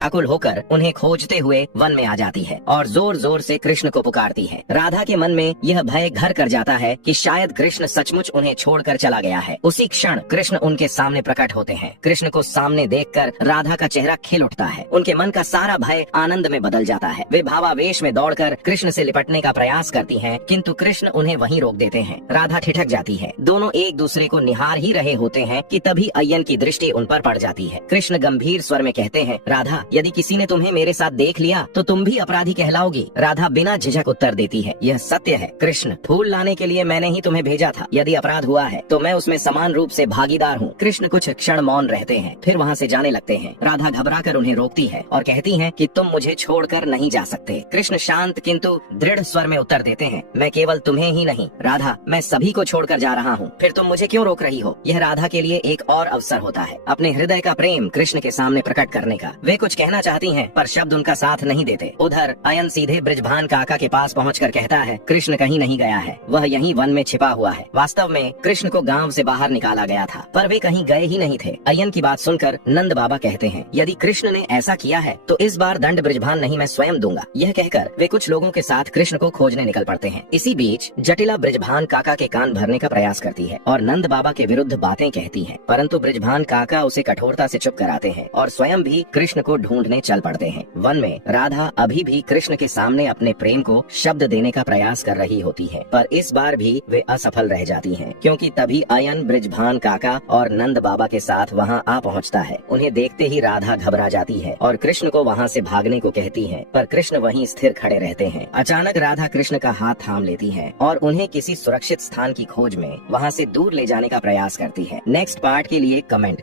आकुल होकर उन्हें खोजते हुए वन में आ जाती है और जोर जोर से कृष्ण को पुकारती है। राधा के मन में यह भय घर कर जाता है कि शायद कृष्ण सचमुच उन्हें छोड़कर चला गया है। उसी क्षण कृष्ण उनके सामने प्रकट होते हैं। कृष्ण को सामने देखकर राधा का चेहरा खिल उठता है। उनके मन का सारा भय आनंद में बदल जाता है। वे भावावेश में दौड़कर कृष्ण से लिपटने का प्रयास करती हैं, किंतु कृष्ण उन्हें वहीं रोक देते हैं। राधा ठिठक जाती है। दोनों एक दूसरे को निहार ही रहे होते हैं कि तभी अय्यन की दृष्टि उन पर पड़ जाती है। कृष्ण गंभीर स्वर में कहते हैं, राधा, यदि किसी ने तुम्हें मेरे साथ देख लिया तो तुम भी अपराधी कहलाओगी। राधा बिना झिझक उत्तर देती है, यह सत्य है कृष्ण, फूल लाने के लिए मैंने ही तुम्हें भेजा था। यदि अपराध हुआ है तो मैं उसमें समान रूप से भागीदार हूँ। कृष्ण कुछ क्षण मौन रहते हैं, फिर वहाँ से जाने लगते हैं। राधा घबराकर उन्हें रोकती है और कहती है कि तुम मुझे छोड़कर नहीं जा सकते। कृष्ण शांत किंतु दृढ़ स्वर में उत्तर देते हैं, मैं केवल तुम्हें ही नहीं राधा, मैं सभी को छोड़कर जा रहा हूँ। फिर तुम मुझे क्यों रोक रही हो? यह राधा के लिए एक और अवसर होता है अपने हृदय का प्रेम कृष्ण के सामने प्रकट करने का। वे कुछ कहना चाहती हैं पर शब्द उनका साथ नहीं देते। उधर अयन सीधे ब्रिजभान काका के पास पहुंचकर कहता है, कृष्ण कहीं नहीं गया है, वह यहीं वन में छिपा हुआ है। वास्तव में कृष्ण को गांव से बाहर निकाला गया था, पर वे कहीं गए ही नहीं थे। अयन की बात सुनकर नंद बाबा कहते हैं, यदि कृष्ण ने ऐसा किया है तो इस बार दंड ब्रिजभान नहीं, मैं स्वयं दूंगा। यह कहकर वे कुछ लोगों के साथ कृष्ण को खोजने निकल पड़ते हैं। इसी बीच जटिला ब्रिजभान काका के कान भरने का प्रयास करती है और नंद बाबा के विरुद्ध बातें कहती है, परंतु ब्रिजभान काका उसे कठोरता से चुप कराते हैं और स्वयं भी कृष्ण को ढूंढने चल पड़ते हैं। वन में राधा अभी भी कृष्ण के सामने अपने प्रेम को शब्द देने का प्रयास कर रही होती है, पर इस बार भी वे असफल रह जाती हैं, क्योंकि तभी अयन ब्रिजभान काका और नंद बाबा के साथ वहां आ पहुंचता है। उन्हें देखते ही राधा घबरा जाती है और कृष्ण को वहां से भागने को कहती है, पर कृष्ण वहीं स्थिर खड़े रहते हैं। अचानक राधा कृष्ण का हाथ थाम लेती है और उन्हें किसी सुरक्षित स्थान की खोज में वहां से दूर ले जाने का प्रयास करती है। नेक्स्ट पार्ट के लिए कमेंट